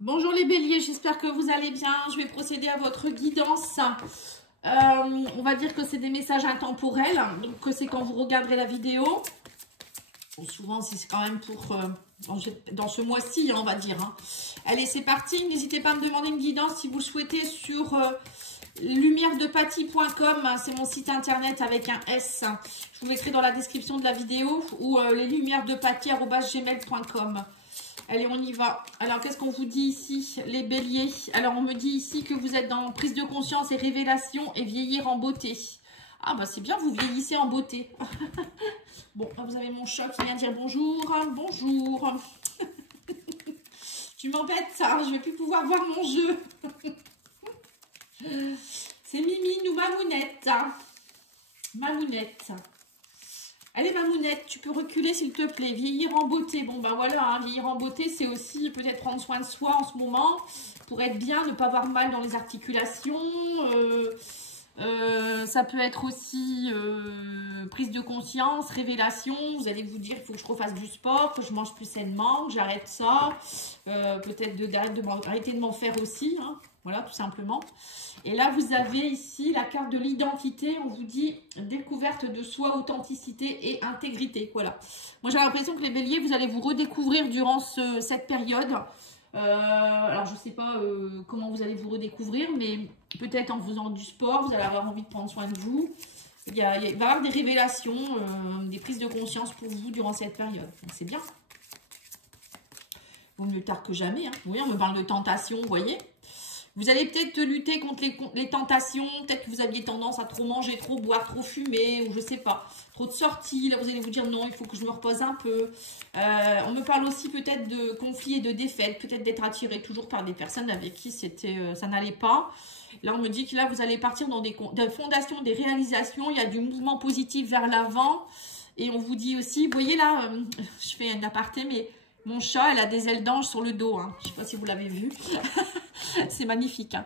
Bonjour les béliers, j'espère que vous allez bien. Je vais procéder à votre guidance. On va dire que c'est des messages intemporels, donc que c'est quand vous regarderez la vidéo. Bon, souvent, c'est quand même pour dans ce mois-ci, on va dire. Allez, c'est parti. N'hésitez pas à me demander une guidance si vous le souhaitez sur lumieresdepaty.com. C'est mon site internet avec un S. Je vous mettrai dans la description de la vidéo ou leslumièresdepaty@gmail.com. Allez, on y va. Alors, qu'est-ce qu'on vous dit ici, les béliers? Alors, on me dit ici que vous êtes dans prise de conscience et révélation et vieillir en beauté. Ah, bah c'est bien, vous vieillissez en beauté. Bon, vous avez mon chat qui vient dire bonjour. Bonjour. Tu m'embêtes, ça. Je vais plus pouvoir voir mon jeu. C'est Mimi ou Mamounette. Mamounette. Allez, Mamounette, tu peux reculer s'il te plaît. Vieillir en beauté. Bon, ben voilà, vieillir en beauté, c'est aussi peut-être prendre soin de soi en ce moment pour être bien, ne pas avoir mal dans les articulations. Ça peut être aussi prise de conscience, révélation. Vous allez vous dire, il faut que je refasse du sport, que je mange plus sainement, que j'arrête ça. Peut-être d'arrêter de m'en faire aussi. Voilà, tout simplement. Et là, vous avez ici la carte de l'identité. On vous dit découverte de soi, authenticité et intégrité. Voilà. Moi, j'ai l'impression que les béliers, vous allez vous redécouvrir durant cette période. Alors, je ne sais pas comment vous allez vous redécouvrir, mais peut-être en faisant du sport, vous allez avoir envie de prendre soin de vous. Il va y avoir des révélations, des prises de conscience pour vous durant cette période. Donc, c'est bien. Vaut mieux tard que jamais. Oui, on me parle de tentation, vous voyez. Vous allez peut-être lutter contre les tentations. Peut-être que vous aviez tendance à trop manger, trop boire, trop fumer, ou je sais pas. Trop de sorties. Là, vous allez vous dire non, il faut que je me repose un peu. On me parle aussi peut-être de conflits et de défaites. Peut-être d'être attiré toujours par des personnes avec qui ça n'allait pas. Là, on me dit que là, vous allez partir dans des fondations, des réalisations. Il y a du mouvement positif vers l'avant. Et on vous dit aussi, vous voyez là, je fais un aparté, mais mon chat, elle a des ailes d'ange sur le dos. Je ne sais pas si vous l'avez vu. C'est magnifique.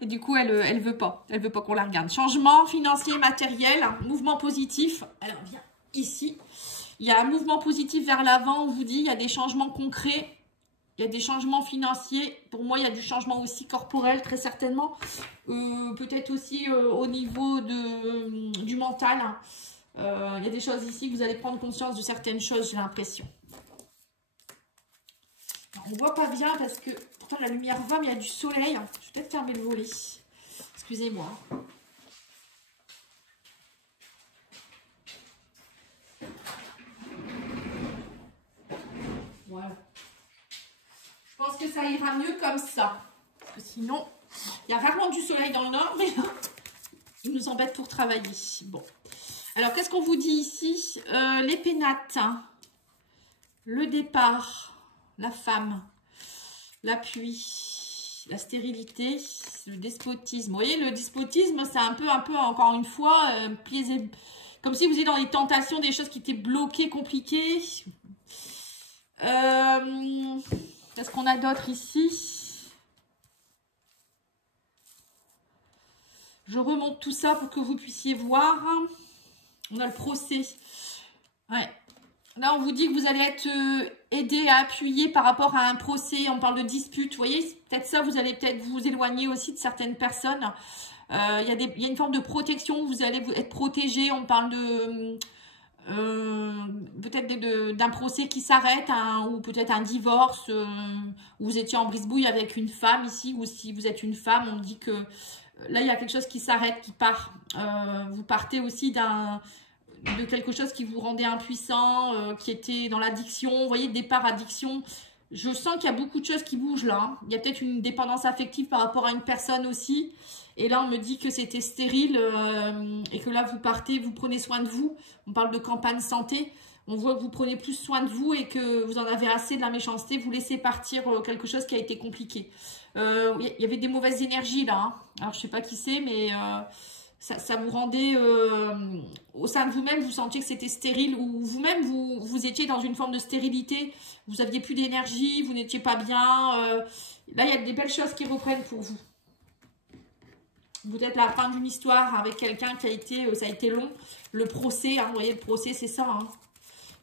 Et du coup, elle veut pas. Elle veut pas qu'on la regarde. Changement financier, matériel, mouvement positif. Alors, viens ici. Il y a un mouvement positif vers l'avant. On vous dit, il y a des changements concrets. Il y a des changements financiers. Pour moi, il y a du changement aussi corporel, très certainement. Peut-être aussi au niveau du mental. Il y a des choses ici que vous allez prendre conscience de certaines choses, j'ai l'impression. On ne voit pas bien parce que pourtant la lumière va, mais il y a du soleil. Je vais peut-être fermer le volet. Excusez-moi. Voilà. Je pense que ça ira mieux comme ça. Parce que sinon, il y a rarement du soleil dans le nord, mais il nous embête pour travailler. Bon. Alors, qu'est-ce qu'on vous dit ici? Les pénates. Le départ. La femme. L'appui, la stérilité, le despotisme. Vous voyez, le despotisme, c'est un peu, encore une fois, comme si vous étiez dans les tentations, des choses qui étaient bloquées, compliquées. Qu'est-ce qu'on a d'autre ici? Je remonte tout ça pour que vous puissiez voir. On a le procès. Ouais. Là, on vous dit que vous allez être aidé à appuyer par rapport à un procès. On parle de dispute. Vous voyez, peut-être ça, vous allez peut-être vous éloigner aussi de certaines personnes. Il y a une forme de protection. Vous allez être protégé. On parle de peut-être d'un procès qui s'arrête, ou peut-être un divorce, où vous étiez en brise-bouille avec une femme ici, ou si vous êtes une femme, on dit que là, il y a quelque chose qui s'arrête, qui part. Vous partez aussi de quelque chose qui vous rendait impuissant, qui était dans l'addiction. Vous voyez, départ, addiction. Je sens qu'il y a beaucoup de choses qui bougent là. Il y a peut-être une dépendance affective par rapport à une personne aussi. Et là, on me dit que c'était stérile et que là, vous partez, vous prenez soin de vous. On parle de campagne santé. On voit que vous prenez plus soin de vous et que vous en avez assez de la méchanceté. Vous laissez partir quelque chose qui a été compliqué. Il y avait des mauvaises énergies là. Alors, je ne sais pas qui c'est, mais... Ça vous rendait, au sein de vous-même, vous sentiez que c'était stérile, ou vous-même, vous étiez dans une forme de stérilité, vous n'aviez plus d'énergie, vous n'étiez pas bien. Là, il y a des belles choses qui reprennent pour vous. Vous êtes à la fin d'une histoire avec quelqu'un qui a été, ça a été long. Le procès, vous voyez, le procès, c'est ça.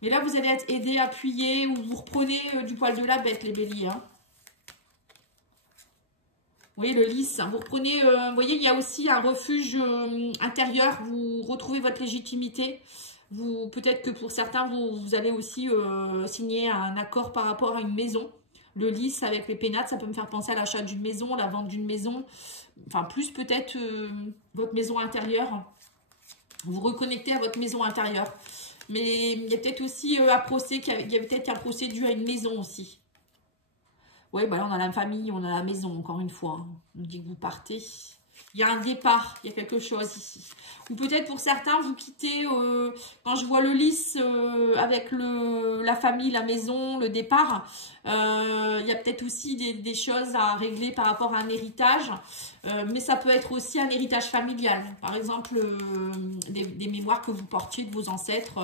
Mais là, vous allez être aidé, appuyé, ou vous reprenez du poil de la bête, les béliers. voyez, le lys, vous reprenez, vous voyez, il y a aussi un refuge intérieur, vous retrouvez votre légitimité. Peut-être que pour certains, vous allez aussi signer un accord par rapport à une maison. Le lys avec les pénates, ça peut me faire penser à l'achat d'une maison, la vente d'une maison. Enfin, plus peut-être votre maison intérieure. Vous reconnectez à votre maison intérieure. Mais il y a peut-être aussi un procès, il y avait peut-être un procès dû à une maison aussi. Oui, bah là, on a la famille, on a la maison, encore une fois. Hein. On dit que vous partez. Il y a un départ, il y a quelque chose ici. Ou peut-être pour certains, vous quittez, quand je vois le lys avec la famille, la maison, le départ, il y a peut-être aussi des choses à régler par rapport à un héritage. Mais ça peut être aussi un héritage familial. Par exemple, des mémoires que vous portiez de vos ancêtres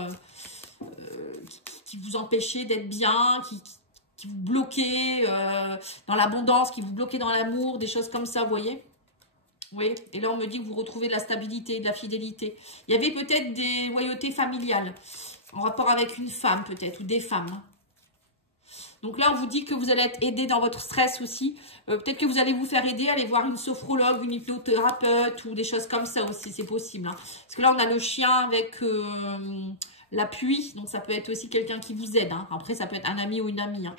qui vous empêchaient d'être bien, qui vous bloquaient dans l'abondance, qui vous bloquaient dans l'amour, des choses comme ça, vous voyez? Oui, et là on me dit que vous retrouvez de la stabilité, de la fidélité. Il y avait peut-être des loyautés familiales, en rapport avec une femme peut-être, ou des femmes. Donc là on vous dit que vous allez être aidé dans votre stress aussi. Peut-être que vous allez vous faire aider, aller voir une sophrologue, une hypnothérapeute, ou des choses comme ça aussi, c'est possible. Hein. Parce que là on a le chien avec l'appui, donc ça peut être aussi quelqu'un qui vous aide. Hein. Après ça peut être un ami ou une amie. Hein.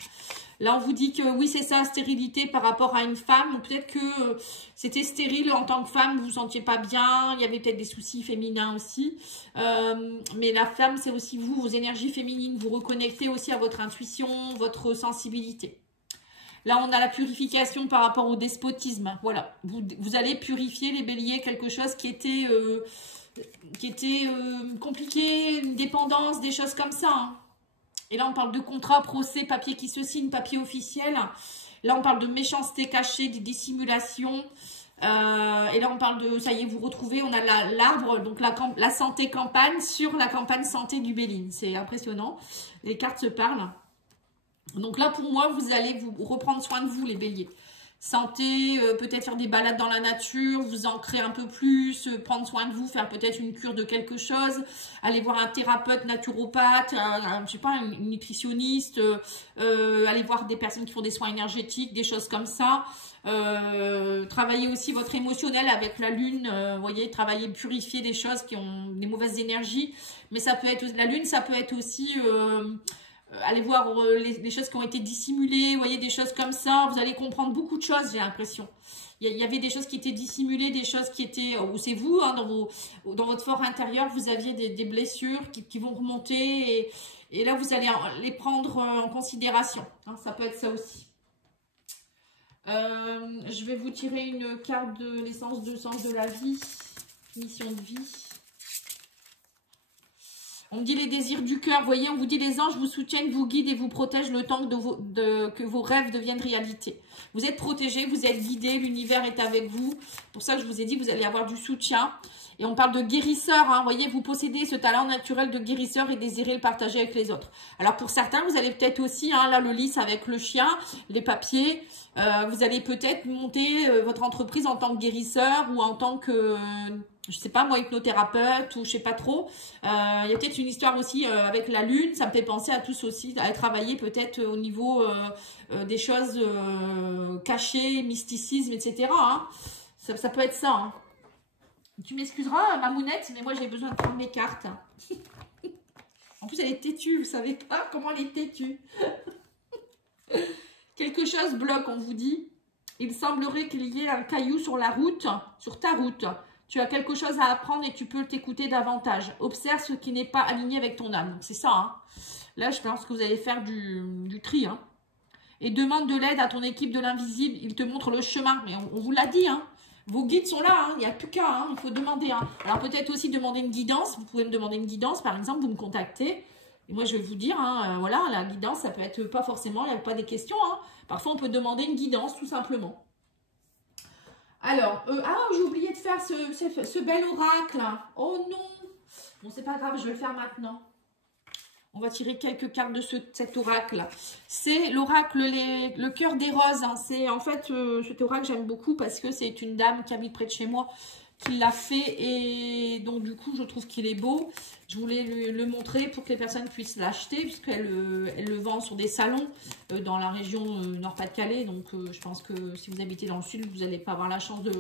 Là, on vous dit que oui, c'est ça, stérilité par rapport à une femme. Peut-être que c'était stérile en tant que femme, vous ne vous sentiez pas bien. Il y avait peut-être des soucis féminins aussi. Mais la femme, c'est aussi vous, vos énergies féminines. Vous reconnectez aussi à votre intuition, votre sensibilité. Là, on a la purification par rapport au despotisme. Voilà, vous allez purifier les béliers, quelque chose qui était compliqué, une dépendance, des choses comme ça. Hein. Et là, on parle de contrat, procès, papier qui se signe, papier officiel. Là, on parle de méchanceté cachée, des dissimulations. Et là, on parle de, ça y est, vous retrouvez, on a l'arbre, donc la santé campagne sur la campagne santé du Béline. C'est impressionnant. Les cartes se parlent. Donc là, pour moi, vous allez vous reprendre soin de vous, les béliers. Santé, peut-être faire des balades dans la nature, vous ancrer un peu plus, prendre soin de vous, faire peut-être une cure de quelque chose, aller voir un thérapeute naturopathe, je sais pas, une nutritionniste, aller voir des personnes qui font des soins énergétiques, des choses comme ça. Travailler aussi votre émotionnel avec la lune, voyez, travailler, purifier des choses qui ont des mauvaises énergies. Mais ça peut être, la lune, ça peut être aussi... allez voir les choses qui ont été dissimulées, vous voyez, des choses comme ça. Vous allez comprendre beaucoup de choses, j'ai l'impression. Il y avait des choses qui étaient dissimulées, des choses qui étaient... Ou c'est vous, hein, dans votre fort intérieur, vous aviez des blessures qui vont remonter. Et là, vous allez les prendre en considération. Hein, ça peut être ça aussi. Je vais vous tirer une carte de l'essence de sens de la vie. Mission de vie. On me dit les désirs du cœur. Vous voyez, on vous dit les anges vous soutiennent, vous guident et vous protègent le temps que vos rêves deviennent réalité. Vous êtes protégés, vous êtes guidés, l'univers est avec vous. Pour ça, je vous ai dit que vous allez avoir du soutien. Et on parle de guérisseur. Hein. Vous voyez, vous possédez ce talent naturel de guérisseur et désirez le partager avec les autres. Alors pour certains, vous allez peut-être aussi, hein, là le lys avec le chien, les papiers. Vous allez peut-être monter votre entreprise en tant que guérisseur ou en tant que... je sais pas moi, hypnothérapeute ou je sais pas trop. Il y a peut-être une histoire aussi avec la lune. Ça me fait penser à tous aussi, à travailler peut-être au niveau des choses cachées, mysticisme, etc. Hein. Ça peut être ça. Hein. Tu m'excuseras, Mamounette, mais moi j'ai besoin de prendre mes cartes. En plus, elle est têtue, vous savez pas comment elle est têtue. Quelque chose bloque, on vous dit. Il semblerait qu'il y ait un caillou sur la route, sur ta route. Tu as quelque chose à apprendre et tu peux t'écouter davantage. Observe ce qui n'est pas aligné avec ton âme. C'est ça. Hein. Là, je pense que vous allez faire du tri. Hein. Et demande de l'aide à ton équipe de l'invisible. Il te montre le chemin. Mais on vous l'a dit. Hein. Vos guides sont là. Hein. Il n'y a plus qu'à. Hein. Il faut demander. Hein. Alors peut-être aussi demander une guidance. Vous pouvez me demander une guidance. Par exemple, vous me contactez. Et moi, je vais vous dire, hein, voilà, la guidance, ça peut être pas forcément, il n'y a pas des questions. Hein. Parfois, on peut demander une guidance, tout simplement. Alors, j'ai oublié de faire ce bel oracle. Oh non. Bon, c'est pas grave, je vais le faire maintenant. On va tirer quelques cartes de cet oracle. C'est l'oracle, le cœur des roses. Hein. C'est en fait, cet oracle, j'aime beaucoup parce que c'est une dame qui habite près de chez moi, qui l'a fait et donc du coup je trouve qu'il est beau. Je voulais le montrer pour que les personnes puissent l'acheter puisqu'elle elle le vend sur des salons dans la région Nord-Pas-de-Calais. Donc je pense que si vous habitez dans le sud, vous n'allez pas avoir la chance de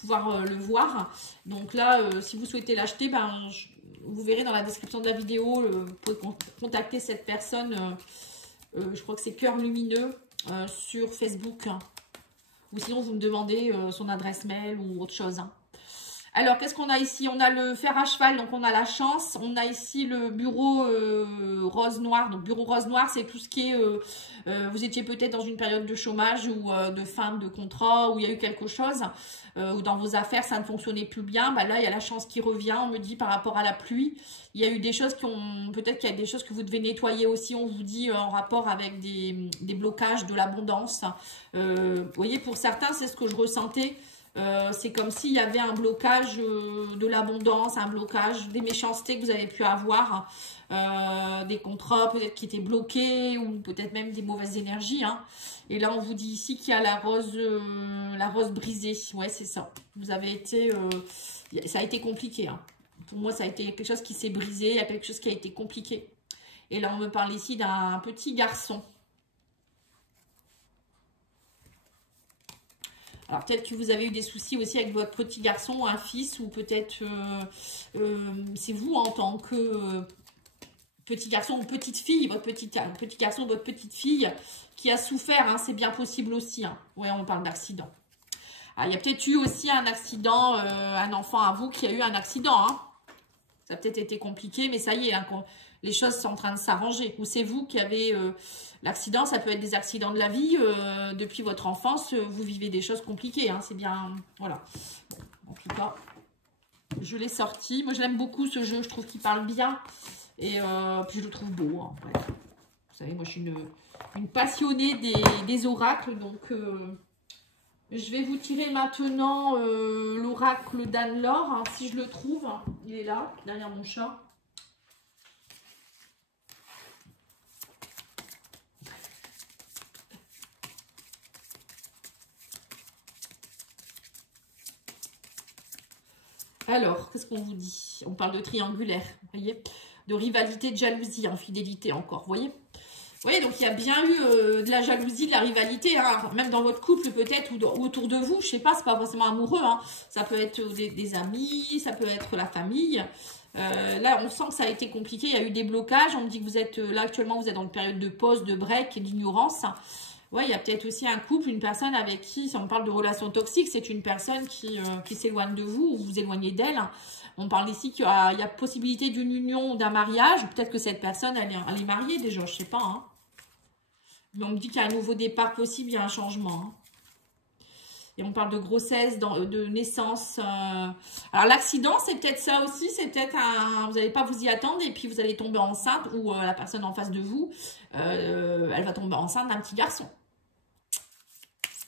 pouvoir le voir. Donc là, si vous souhaitez l'acheter, ben, vous verrez dans la description de la vidéo, vous pouvez contacter cette personne, je crois que c'est Cœur Lumineux sur Facebook. Ou sinon vous me demandez son adresse mail ou autre chose. Alors, qu'est-ce qu'on a ici? On a le fer à cheval, donc on a la chance. On a ici le bureau rose-noir. Donc, bureau rose-noir, c'est tout ce qui est... vous étiez peut-être dans une période de chômage ou de fin de contrat, où il y a eu quelque chose, ou dans vos affaires, ça ne fonctionnait plus bien. Bah, là, il y a la chance qui revient. On me dit par rapport à la pluie, il y a eu des choses qui ont... Peut-être qu'il y a des choses que vous devez nettoyer aussi. On vous dit en rapport avec des blocages de l'abondance. Vous voyez, pour certains, c'est ce que je ressentais. C'est comme s'il y avait un blocage de l'abondance, un blocage des méchancetés que vous avez pu avoir, des contrats peut-être qui étaient bloqués ou peut-être même des mauvaises énergies. Hein. Et là, on vous dit ici qu'il y a la rose brisée. Ouais, c'est ça. Vous avez été... ça a été compliqué. Hein. Pour moi, ça a été quelque chose qui s'est brisé. Il y a quelque chose qui a été compliqué. Et là, on me parle ici d'un petit garçon. Alors, peut-être que vous avez eu des soucis aussi avec votre petit garçon, un fils, ou peut-être c'est vous en tant que petit garçon ou petite fille, votre petit garçon, votre petite fille qui a souffert, hein, c'est bien possible aussi. Hein. Oui, on parle d'accident. Ah, il y a peut-être eu aussi un accident, un enfant à vous qui a eu un accident. Hein. Ça a peut-être été compliqué, mais ça y est, hein, les choses sont en train de s'arranger. Ou c'est vous qui avez l'accident, ça peut être des accidents de la vie. Depuis votre enfance, vous vivez des choses compliquées. Hein, c'est bien, voilà. Bon, en tout cas, je l'ai sorti. Moi, je l'aime beaucoup ce jeu. Je trouve qu'il parle bien. Et puis, je le trouve beau. Hein, bref. Vous savez, moi, je suis une passionnée des oracles. Donc, je vais vous tirer maintenant l'oracle d'Anne-Laure. Hein, si je le trouve, il est là, derrière mon chat. Alors, qu'est-ce qu'on vous dit? On parle de triangulaire, vous voyez, de rivalité, de jalousie, infidélité encore, vous voyez. Vous voyez, donc il y a bien eu de la jalousie, de la rivalité, hein, même dans votre couple peut-être, ou autour de vous, je sais pas, c'est pas forcément amoureux, hein. Ça peut être des amis, ça peut être la famille. Là, on sent que ça a été compliqué, il y a eu des blocages, on me dit que vous êtes, là actuellement, vous êtes dans une période de pause, de break et d'ignorance. Ouais, il y a peut-être aussi un couple, une personne avec qui, si on parle de relation toxique, c'est une personne qui s'éloigne de vous ou vous éloignez d'elle. On parle ici qu'il y a possibilité d'une union ou d'un mariage. Peut-être que cette personne, elle est mariée déjà, je sais pas. Hein. Mais on me dit qu'il y a un nouveau départ possible, il y a un changement. Hein. Et on parle de grossesse, de naissance. Alors l'accident, c'est peut-être ça aussi. C'est peut-être vous n'allez pas vous y attendre et puis vous allez tomber enceinte ou la personne en face de vous, elle va tomber enceinte d'un petit garçon.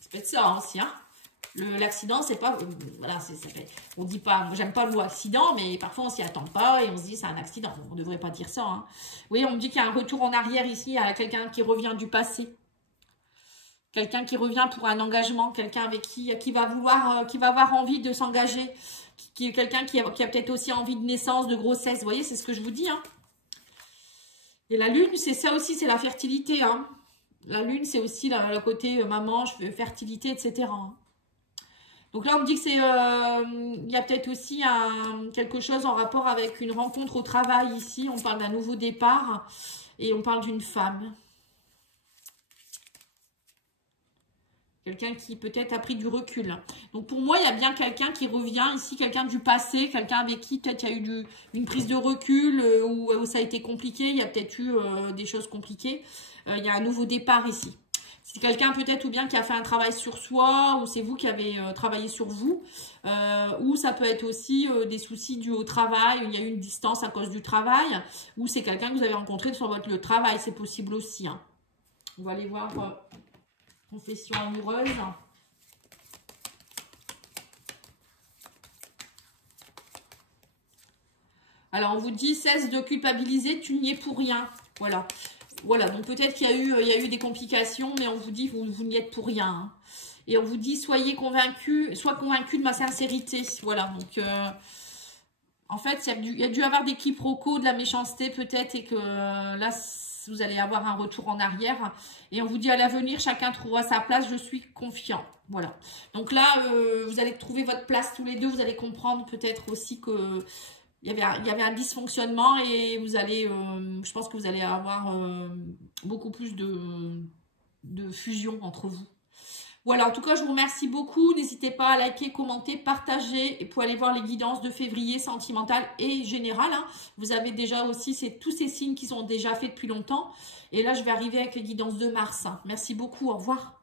C'est peut-être ça hein, aussi. Hein. L'accident, c'est pas... voilà, on dit pas... J'aime pas le mot accident, mais parfois on s'y attend pas et on se dit c'est un accident. On ne devrait pas dire ça. Hein. Oui, on me dit qu'il y a un retour en arrière ici. Il y a quelqu'un qui revient du passé. Quelqu'un qui revient pour un engagement. Quelqu'un avec qui va vouloir... qui va avoir envie de s'engager. Quelqu'un qui a peut-être aussi envie de naissance, de grossesse. Vous voyez, c'est ce que je vous dis. Hein. Et la lune, c'est ça aussi, c'est la fertilité. Hein. La lune, c'est aussi le côté maman, je veux fertilité, etc. Hein. Donc là, on me dit que c'est, il y a peut-être aussi quelque chose en rapport avec une rencontre au travail ici. On parle d'un nouveau départ et on parle d'une femme. Quelqu'un qui peut-être a pris du recul. Donc pour moi, il y a bien quelqu'un qui revient ici, quelqu'un du passé, quelqu'un avec qui peut-être il y a eu une prise de recul où ça a été compliqué. Il y a peut-être eu des choses compliquées. Il y a un nouveau départ ici. C'est quelqu'un peut-être ou bien qui a fait un travail sur soi, ou c'est vous qui avez travaillé sur vous, ou ça peut être aussi des soucis dus au travail, il y a eu une distance à cause du travail, ou c'est quelqu'un que vous avez rencontré sur votre lieu de travail, c'est possible aussi. Hein. On va aller voir confession amoureuse. Alors on vous dit, cesse de culpabiliser, tu n'y es pour rien. Voilà. Voilà, donc peut-être qu'il y a eu des complications, mais on vous dit, vous n'y êtes pour rien. Hein. Et on vous dit, soyez convaincus, sois convaincus de ma sincérité. Voilà, donc en fait, il y a dû avoir des quiproquos, de la méchanceté peut-être, et que là, vous allez avoir un retour en arrière. Et on vous dit, à l'avenir, chacun trouvera sa place, je suis confiant. Voilà. Donc là, vous allez trouver votre place tous les deux. Vous allez comprendre peut-être aussi que il y avait un dysfonctionnement et vous allez, je pense que vous allez avoir beaucoup plus de fusion entre vous. Voilà, en tout cas, je vous remercie beaucoup. N'hésitez pas à liker, commenter, partager. Et pour aller voir les guidances de février, sentimentales et générales. Hein. Vous avez déjà aussi tous ces signes qui sont déjà faits depuis longtemps. Et là, je vais arriver avec les guidances de mars. Hein. Merci beaucoup. Au revoir.